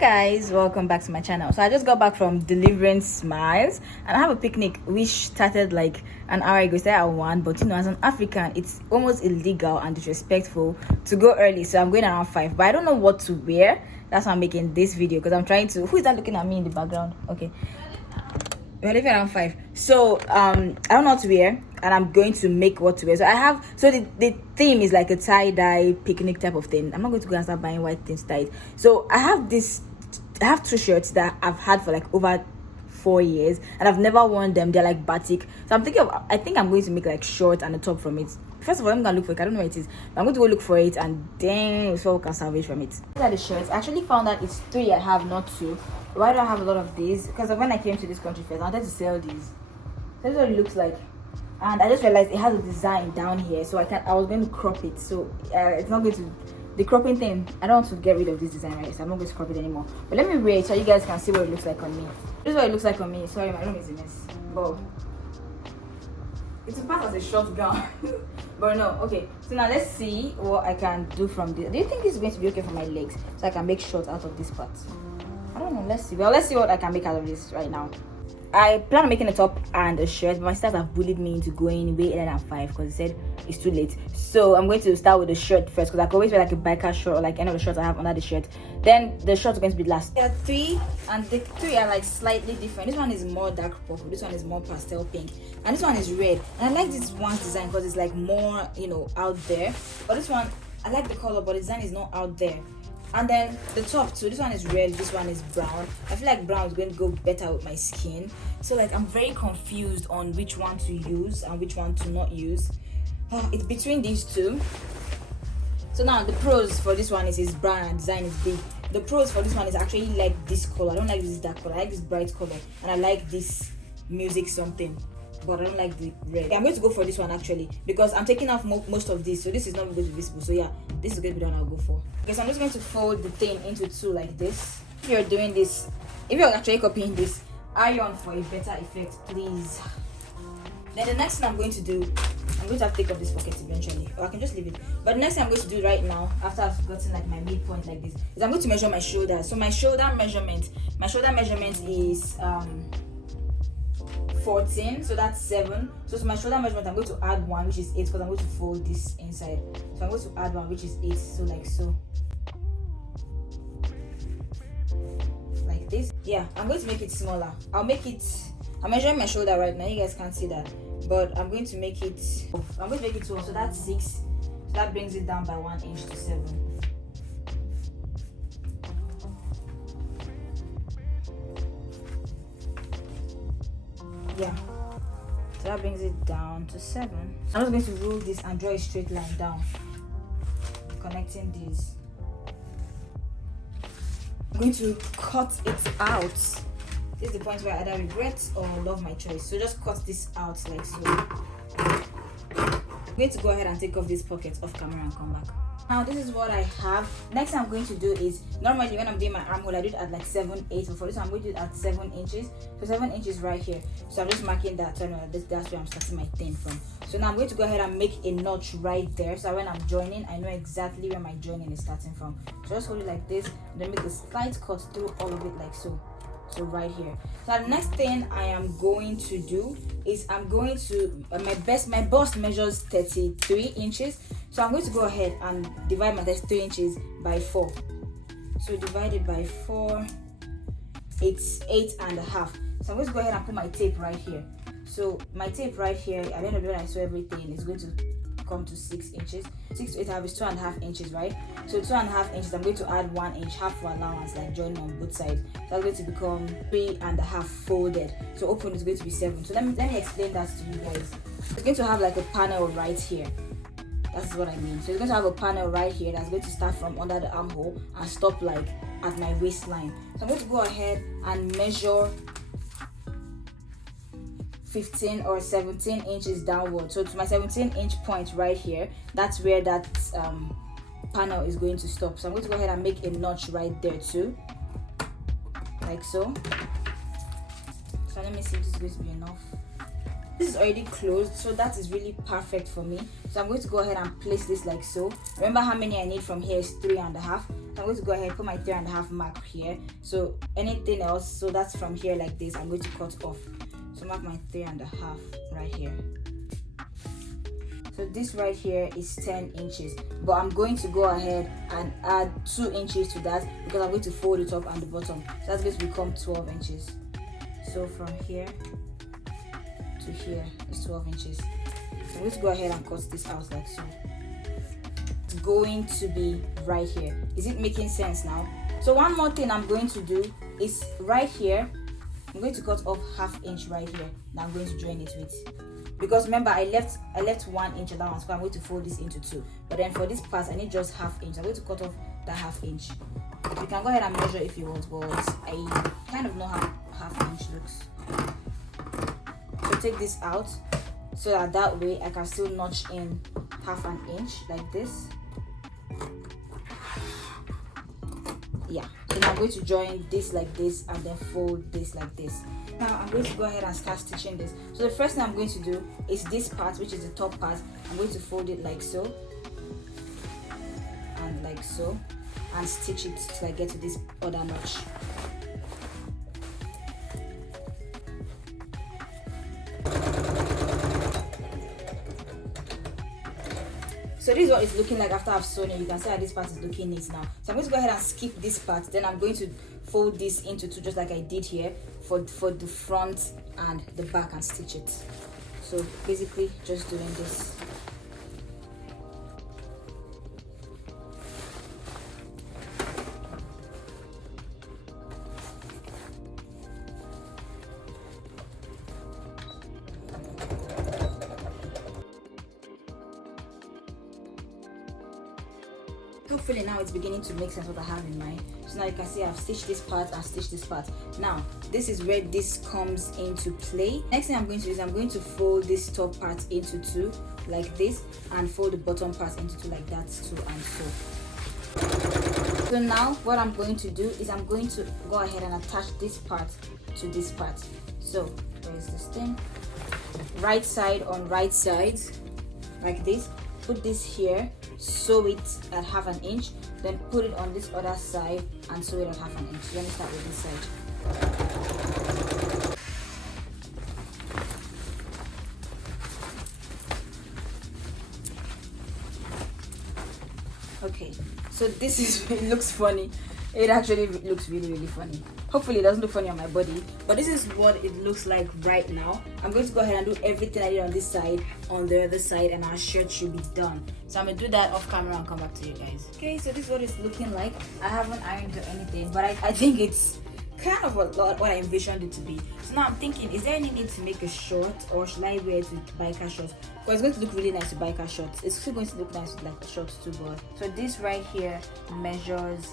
Guys, welcome back to my channel. So I just got back from delivering smiles and I have a picnic which started like an hour ago. Started at 1, but as an African it's almost illegal and disrespectful to go early, so I'm going around 5, but I don't know what to wear. That's why I'm making this video, because I'm trying to... Who is that looking at me in the background? Okay, we're leaving around 5, so I don't know what to wear and I'm going to make what to wear. So I have, so the theme is like a tie-dye picnic type of thing. I'm not going to go and start buying white things tied. So I have 2 shirts that I've had for like over 4 years and I've never worn them. They're like batik, so I think I'm going to make like short and a top from it. First of all, I'm gonna look for it. I don't know where it is, but I'm going to go look for it and then so we can salvage from it. These are the shirts. I actually found that it's 3 I have, not 2. Why do I have a lot of these? Because when I came to this country first, I wanted to sell these. So this is what it looks like, and I just realized it has a design down here, so I was going to crop it. So it's not going to, the cropping thing, I don't want to get rid of this design, right? So I'm not going to crop it anymore. But let me wear it so you guys can see what it looks like on me. This is what it looks like on me. Sorry, my room is a mess, but it's a pass as a short gown. But no, okay, so now let's see what I can do from this. Do you think this is going to be okay for my legs, so I can make shorts out of this part? I don't know, let's see. Well, let's see what I can make out of this right now. I plan on making a top and a shirt, but my sisters have bullied me into going way earlier than 5 because they said it's too late. So I'm going to start with the shirt first, because I can always wear like a biker shirt or like any of the shirts I have under the shirt. Then the shorts are going to be last. There are 3, and the 3 are like slightly different. This one is more dark purple, this one is more pastel pink, and this one is red. And I like this one's design because it's like more, you know, out there. But this one, I like the color, but the design is not out there. And then the top too, this one is red, this one is brown. I feel like brown is going to go better with my skin, so like I'm very confused on which one to use and which one to not use. It's between these 2. So now the pros for this one is brown and design is big. The pros for this one is actually like this color. I don't like this dark color, I like this bright color, and I like this music something, but I don't like the red. Okay, I'm going to go for this one actually, because I'm taking off most of this, so this is not going to be visible. So yeah, this is going to be the one I'll go for. Okay, so I'm just going to fold the thing into 2 like this. If you're doing this, if you're actually copying this, iron for a better effect, please. Then the next thing I'm going to do, I'm going to have to take off this pocket eventually, or I can just leave it. But the next thing I'm going to do right now, after I've gotten like my midpoint like this, is I'm going to measure my shoulder. So my shoulder measurement is 14, so that's 7. So to my shoulder measurement, I'm going to add 1, which is 8, because I'm going to fold this inside. So I'm going to add 1, which is 8. So like so, like this. Yeah, I'm going to make it smaller. I'm measuring my shoulder right now. You guys can't see that, but I'm going to make it 12. So that's 6. So that brings it down by 1 inch to 7. Yeah, so that brings it down to 7. I'm just going to roll this and draw a straight line down, connecting these. I'm going to cut it out. This is the point where I either regret or love my choice. So just cut this out like so. I'm going to go ahead and take off this pocket off camera and come back. Now this is what I have. Next thing I'm going to do is, normally when I'm doing my armhole I do it at like 7, 8, but for this one I'm going to do it at 7 inches. So 7 inches right here. So I'm just marking that, so I know that's where I'm starting my thing from. So now I'm going to go ahead and make a notch right there, so when I'm joining I know exactly where my joining is starting from. So just hold it like this and then make a slight cut through all of it like so. So right here. So the next thing I am going to do is I'm going to my bust measures 33 inches. So I'm going to go ahead and divide my 33 inches by 4. So divided by 4, it's 8.5. So I'm going to go ahead and put my tape right here. So my tape right here, at the end of the day when I sew everything, is going to come to 6 inches. 6 to 8.5 is 2.5 inches, right? So 2.5 inches, I'm going to add 1 inch, half for allowance, like joining on both sides. That's going to become 3.5 folded. So open is going to be 7. So let me explain that to you guys. It's going to have like a panel right here. That's what I mean. So it's going to have a panel right here that's going to start from under the armhole and stop like at my waistline. So I'm going to go ahead and measure 15 or 17 inches downward. So to my 17-inch point right here, that's where that panel is going to stop. So I'm going to go ahead and make a notch right there too, like so. So let me see if this is going to be enough. This is already closed, so that is really perfect for me. So I'm going to go ahead and place this like so. Remember how many I need from here is 3.5. I'm So I'm going to go ahead and put my 3.5 mark here. So anything else, so that's from here like this, I'm going to cut off. So mark my 3.5 right here. So this right here is 10 inches, but I'm going to go ahead and add 2 inches to that because I'm going to fold the top and the bottom. So that's going to become 12 inches. So from here to here is 12 inches. So I'm going to go ahead and cut this out like so. It's going to be right here. Is it making sense now? So one more thing I'm going to do is right here, I'm going to cut off 1/2 inch right here. Now I'm going to join it with, because remember I left 1 inch allowance, so I'm going to fold this into 2. But then for this part I need just 1/2 inch. I'm going to cut off that 1/2 inch. You can go ahead and measure if you want, but I kind of know how 1/2 inch looks. So take this out so that way I can still notch in 1/2 inch like this. Yeah, then I'm going to join this like this and then fold this like this. Now I'm going to go ahead and start stitching this. So the first thing I'm going to do is this part, which is the top part. I'm going to fold it like so and like so and stitch it till I get to this other notch. So this is what it's looking like after I've sewn it. You can see how this part is looking neat now. So I'm going to go ahead and skip this part. Then I'm going to fold this into 2 just like I did here for the front and the back and stitch it. So basically just doing this. Hopefully now it's beginning to make sense what I have in mind. So now you can see I've stitched this part and stitched this part. Now this is where this comes into play. Next thing I'm going to do is I'm going to fold this top part into 2 like this and fold the bottom part into 2 like that too, and so. So now what I'm going to do is I'm going to go ahead and attach this part to this part. So where is this thing? Right side on right side like this. Put this here, sew it at 1/2 inch, then put it on this other side and sew it at 1/2 inch. Let me start with this side. Okay, so this is, it looks funny. It actually looks really funny. Hopefully it doesn't look funny on my body, but this is what it looks like right now. I'm going to go ahead and do everything I did on this side on the other side, and our shirt should be done. So I'm gonna do that off camera and come back to you guys. Okay, so this is what it's looking like. I haven't ironed or anything, but I think it's kind of what I envisioned it to be. So now I'm thinking, is there any need to make a short, or should I wear it with biker shorts? Well, it's going to look really nice with biker shorts. It's still going to look nice with like shorts too, but so this right here measures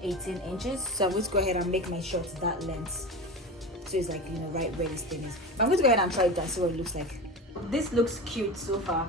18 inches. So I'm going to go ahead and make my shorts that length, so it's like, you know, right where this thing is. But I'm going to go ahead and try it and see what it looks like. This looks cute so far.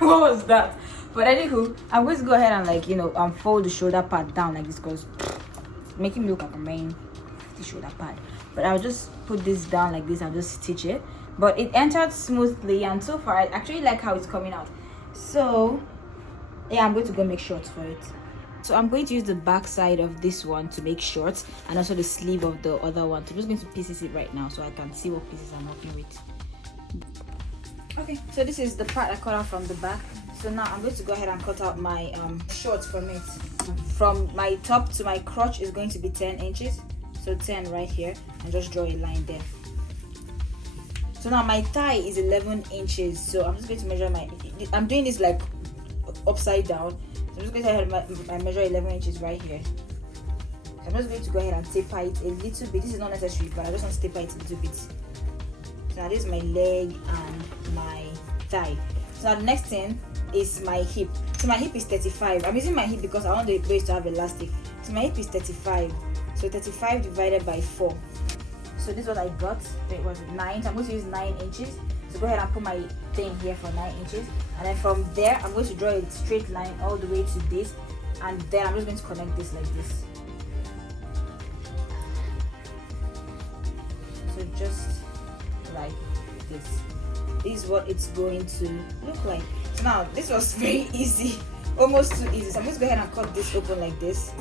What was that? But anywho, I'm going to go ahead and, like, you know, fold the shoulder part down like this, because it's making me look like a main shoulder pad. But I'll just put this down like this and just stitch it. But it entered smoothly, and so far I actually like how it's coming out. So yeah, I'm going to go make shorts for it. So I'm going to use the back side of this one to make shorts, and also the sleeve of the other one. So I'm just going to pieces it right now so I can see what pieces I'm working with. Okay, so this is the part I cut out from the back. So now I'm going to go ahead and cut out my shorts from it. From my top to my crotch is going to be 10 inches. So 10 right here, and just draw a line there. So now my thigh is 11 inches. So I'm just going to measure I'm doing this like upside down. So I'm just going to go ahead and measure 11 inches right here. So I'm just going to go ahead and taper it a little bit. This is not necessary, but I just want to taper it a little bit. So now this is my leg and my thigh. So now the next thing is my hip. So my hip is 35. I'm using my hip because I want the waist to have elastic. So my hip is 35. So 35 divided by 4. So this is what I got. Wait, was it 9? So I'm going to use 9 inches. So go ahead and put my thing here for 9 inches. And then from there, I'm going to draw a straight line all the way to this. And then I'm just going to connect this like this. So just like this. This is what it's going to look like. So now, this was very easy almost too easy. So I'm going to go ahead and cut this open like this,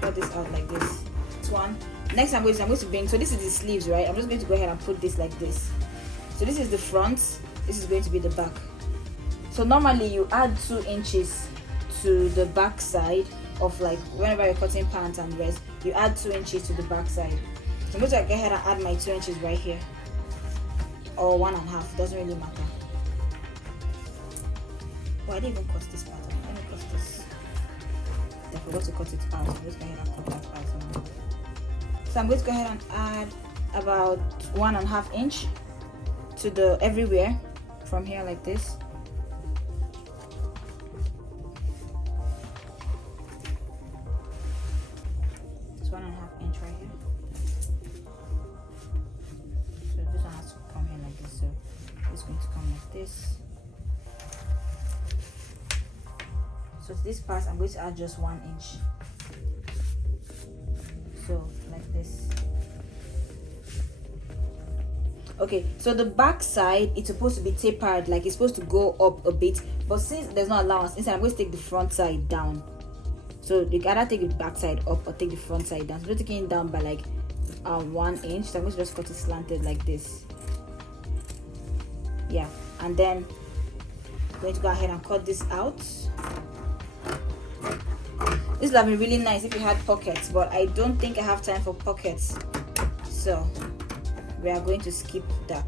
cut this out like this. This one. Next I'm going to bring, so this is the sleeves, right? I'm just going to go ahead and put this like this. So this is the front, this is going to be the back. So normally you add 2 inches to the back side of, like, whenever you're cutting pants and dress, you add 2 inches to the back side. So I'm going to go ahead and add my 2 inches right here, or 1.5, doesn't really matter. Oh, I didn't even cut this part. Let me cut this. I forgot to cut it out. I'm just going to go ahead and cut that out now. So I'm going to go ahead and add about 1.5 inch to the everywhere from here like this. It's 1.5 inch right here. So this one has to come here like this. So it's going to come like this. So to this part, I'm going to add just 1 inch. So like this. Okay, so the back side, it's supposed to be tapered, like it's supposed to go up a bit, but since there's no allowance, instead I'm going to take the front side down. So you can either take the back side up or take the front side down. So I'm taking it down by like 1 inch. So I'm going to just cut it slanted like this. Yeah, and then I'm going to go ahead and cut this out. This would have been really nice if you had pockets, but I don't think I have time for pockets, so we are going to skip that.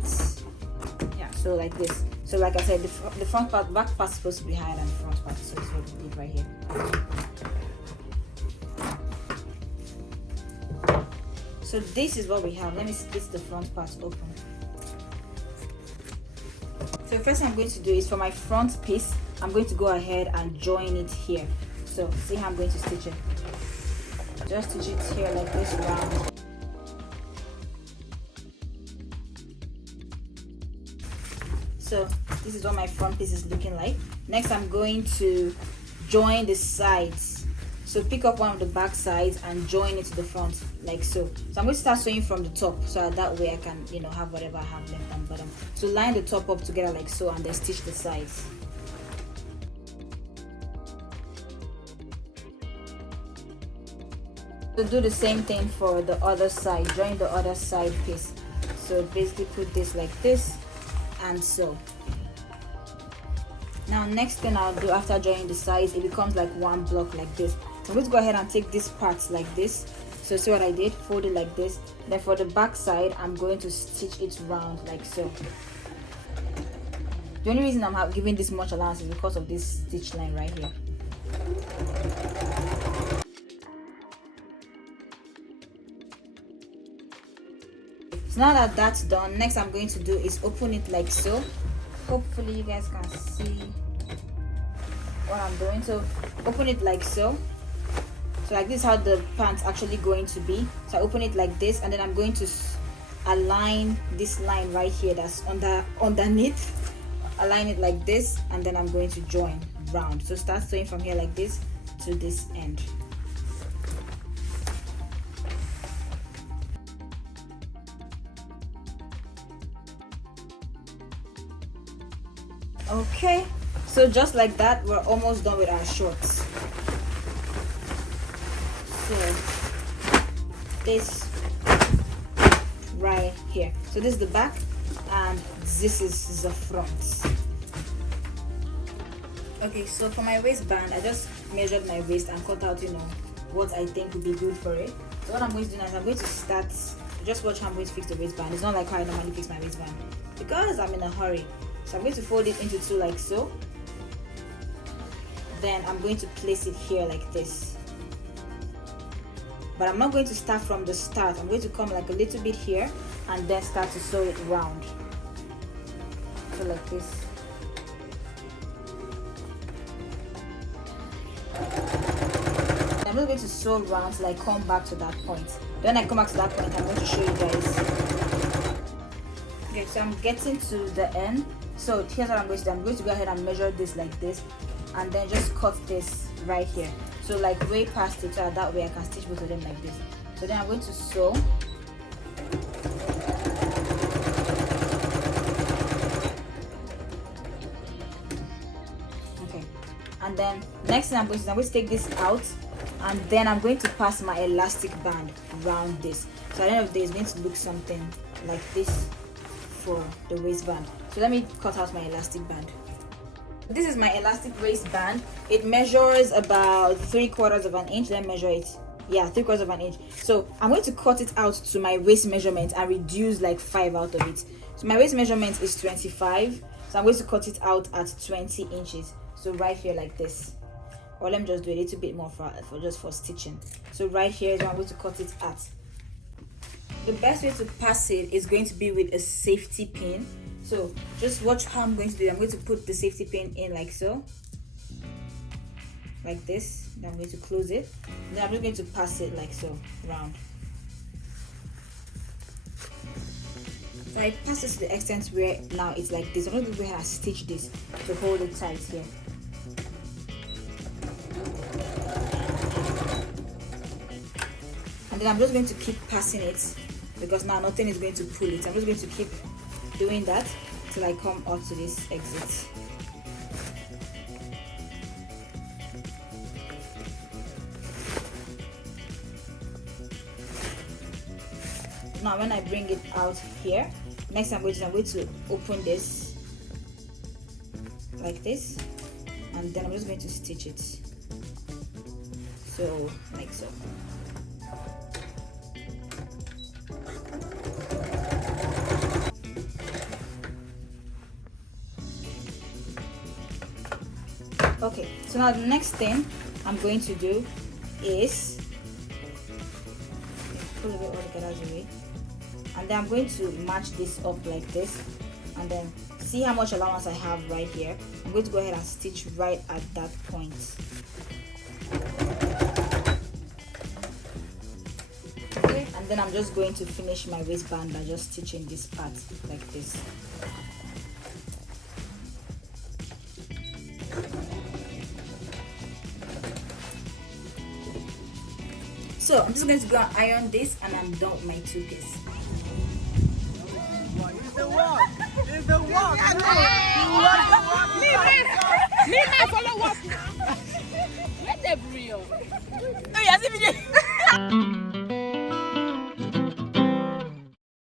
Yeah, so like this. So like I said, the front part, back part is supposed to be higher than the front part, so it's what we did right here. So this is what we have. Let me split the front part open. So the first thing I'm going to do is, for my front piece, I'm going to go ahead and join it here. So see how I'm going to stitch it. Just stitch it here like this round. So this is what my front piece is looking like. Next I'm going to join the sides. So pick up one of the back sides and join it to the front like so. So I'm going to start sewing from the top, so that way I can, you know, have whatever I have left and bottom. So line the top up together like so, and then stitch the sides. So do the same thing for the other side. Join the other side piece. So basically put this like this and so. Now next thing I'll do after joining the sides, it becomes like one block like this. So I'm going to go ahead and take this part like this. So see what I did? Fold it like this. Then for the back side, I'm going to stitch it round like so. The only reason I'm giving this much allowance is because of this stitch line right here. So now that that's done, next I'm going to do is open it like so. Hopefully you guys can see what I'm doing. So open it like so. So like this is how the pants actually going to be. So I open it like this, and then I'm going to align this line right here that's underneath. Align it like this, and then I'm going to join round. So start sewing from here like this to this end. Okay, so just like that, we're almost done with our shorts. So this right here. So this is the back, and this is the front. Okay, so for my waistband, I just measured my waist and cut out, you know, what I think would be good for it. So what I'm going to do now is I'm going to start, just watch how I'm going to fix the waistband. It's not like how I normally fix my waistband, because I'm in a hurry. So I'm going to fold it into two like so. Then I'm going to place it here like this. But I'm not going to start from the start. I'm going to come like a little bit here and then start to sew it round. So like this. I'm not going to sew round till I come back to that point. When I come back to that point, I'm going to show you guys. Okay, so I'm getting to the end. So here's what I'm going to do. I'm going to go ahead and measure this like this, and then just cut this right here. So like way past it, so that way I can stitch both of them like this. So then I'm going to sew. Okay, and then Next thing I'm going to take this out, and then I'm going to pass my elastic band around this. So at the end of the day, it's going to look something like this for the waistband. So let me cut out my elastic band. This is my elastic waistband. It measures about 3/4 of an inch. Let me measure it. Yeah, 3/4 of an inch. So I'm going to cut it out to my waist measurement and reduce like 5 out of it. So my waist measurement is 25. So I'm going to cut it out at 20 inches. So right here like this. Or let me just do a little bit more for stitching. So right here is where I'm going to cut it at. The best way to pass it is going to be with a safety pin. So just watch how I'm going to do it. I'm going to put the safety pin in like so, like this. Then I'm going to close it. Then I'm just going to pass it like so round. So I pass it to the extent where now it's like this. I'm going to go ahead and stitch this to hold it tight here. And then I'm just going to keep passing it because now nothing is going to pull it. I'm just going to keep doing that till I come out to this exit. Now when I bring it out here, next I'm going to open this like this, and then I'm just going to stitch it. So like so. Okay, so now the next thing I'm going to do is pull away all the gathers away, and then I'm going to match this up like this, and then see how much allowance I have right here. I'm going to go ahead and stitch right at that point. Okay, and then I'm just going to finish my waistband by just stitching this part like this. So I'm just going to go and iron this, and I'm done with my two-piece. It's the one. It's the one.